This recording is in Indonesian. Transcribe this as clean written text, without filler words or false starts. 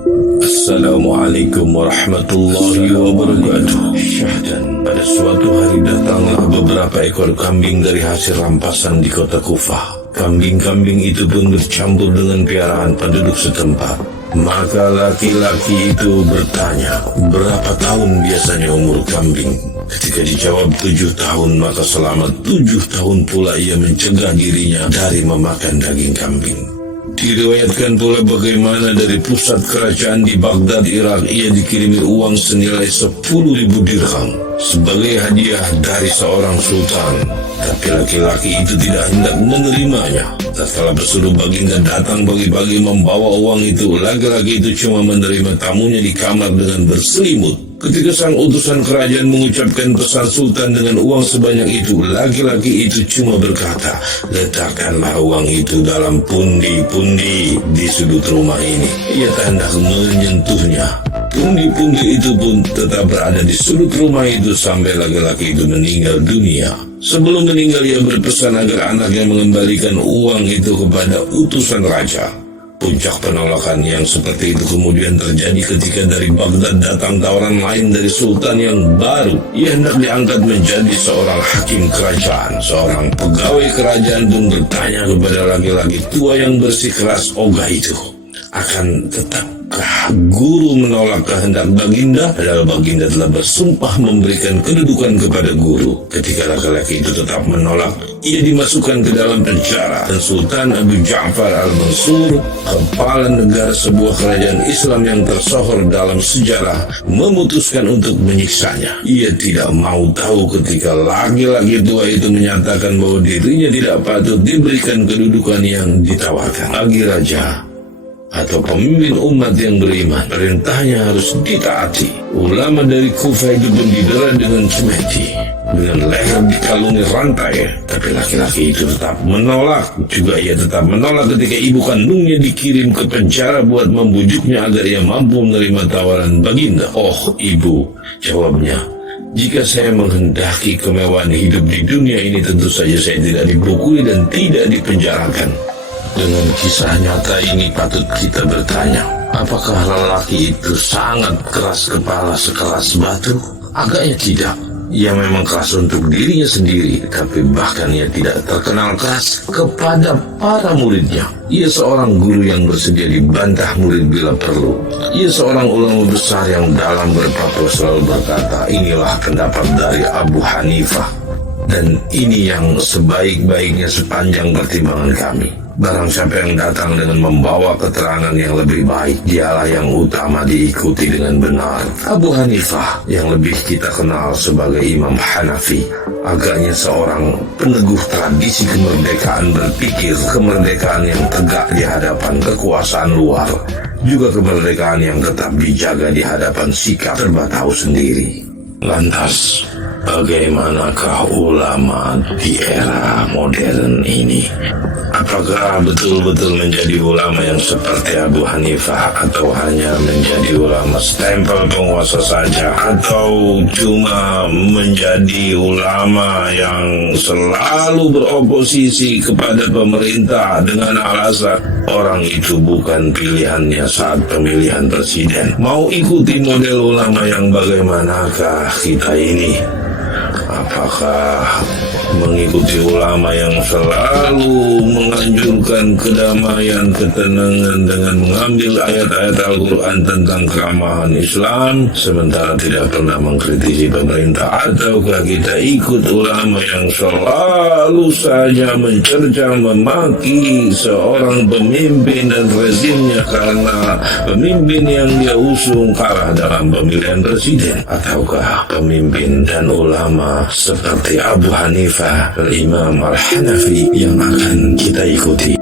Assalamualaikum warahmatullahi wabarakatuh. Syahdan, pada suatu hari datanglah beberapa ekor kambing dari hasil rampasan di kota Kufah. Kambing-kambing itu pun bercampur dengan piaraan penduduk setempat. Maka laki-laki itu bertanya, berapa tahun biasanya umur kambing? Ketika dijawab 7 tahun, maka selama 7 tahun pula ia mencegah dirinya dari memakan daging kambing. Diriwayatkan pula bagaimana dari pusat kerajaan di Baghdad, Irak, ia dikirimi uang senilai 10.000 dirham sebagai hadiah dari seorang sultan. Tapi laki-laki itu tidak hendak menerimanya. Tatkala bersuruh baginda datang pagi-pagi membawa uang itu, laki-laki itu cuma menerima tamunya di kamar dengan berselimut. Ketika sang utusan kerajaan mengucapkan pesan sultan dengan uang sebanyak itu, laki-laki itu cuma berkata, letakkanlah uang itu dalam pundi-pundi di sudut rumah ini. Ia tak hendak menyentuhnya. Pundi-pundi itu pun tetap berada di sudut rumah itu sampai laki-laki itu meninggal dunia. Sebelum meninggal, ia berpesan agar anaknya mengembalikan uang itu kepada utusan raja. Puncak penolakan yang seperti itu kemudian terjadi ketika dari Baghdad datang tawaran lain dari sultan yang baru. Ia hendak diangkat menjadi seorang hakim kerajaan. Seorang pegawai kerajaan pun bertanya kepada laki-laki tua yang bersikeras ogah itu, akan tetapkah guru menolak kehendak baginda? Padahal baginda telah bersumpah memberikan kedudukan kepada guru. Ketika laki-laki itu tetap menolak, ia dimasukkan ke dalam penjara, dan Sultan Abu Ja'far al-Mansur, kepala negara sebuah kerajaan Islam yang tersohor dalam sejarah, memutuskan untuk menyiksanya. Ia tidak mau tahu ketika laki-laki tua itu menyatakan bahwa dirinya tidak patut diberikan kedudukan yang ditawarkan. Bagi raja atau pemimpin umat yang beriman, perintahnya harus ditaati. Ulama dari Kufah itu pun didera dengan cemeti, dengan leher dikalungi rantai. Tapi laki-laki itu tetap menolak. Juga ia tetap menolak ketika ibu kandungnya dikirim ke penjara buat membujuknya agar ia mampu menerima tawaran baginda. Oh ibu, jawabnya, jika saya menghendaki kemewahan hidup di dunia ini, tentu saja saya tidak dibukui dan tidak dipenjarakan. Dengan kisah nyata ini patut kita bertanya, apakah lelaki itu sangat keras kepala sekeras batu? Agaknya tidak. Ia memang keras untuk dirinya sendiri, tapi bahkan ia tidak terkenal keras kepada para muridnya. Ia seorang guru yang bersedia dibantah murid bila perlu. Ia seorang ulama besar yang dalam berfatwa selalu berkata, inilah pendapat dari Abu Hanifah, dan ini yang sebaik-baiknya sepanjang pertimbangan kami. Barang siapa yang datang dengan membawa keterangan yang lebih baik, dialah yang utama diikuti dengan benar. Abu Hanifah, yang lebih kita kenal sebagai Imam Hanafi, agaknya seorang peneguh tradisi kemerdekaan berpikir, kemerdekaan yang tegak di hadapan kekuasaan luar, juga kemerdekaan yang tetap dijaga di hadapan sikap serba tahu sendiri. Lantas, bagaimanakah ulama di era modern ini? Apakah betul-betul menjadi ulama yang seperti Abu Hanifah, atau hanya menjadi ulama stempel penguasa saja, atau cuma menjadi ulama yang selalu beroposisi kepada pemerintah dengan alasan orang itu bukan pilihannya saat pemilihan presiden? Mau ikuti model ulama yang bagaimanakah kita ini? Apakah mengikuti ulama yang selalu menganjurkan kedamaian, ketenangan dengan mengambil ayat-ayat Al-Quran tentang keramahan Islam, sementara tidak pernah mengkritisi pemerintah? Ataukah kita ikut ulama yang selalu saja mencerca, memaki seorang pemimpin dan rezimnya karena pemimpin yang dia usung kalah dalam pemilihan presiden? Ataukah pemimpin dan ulama seperti Abu Hanifah, Imam Al-Hanafi yang akan kita ikuti?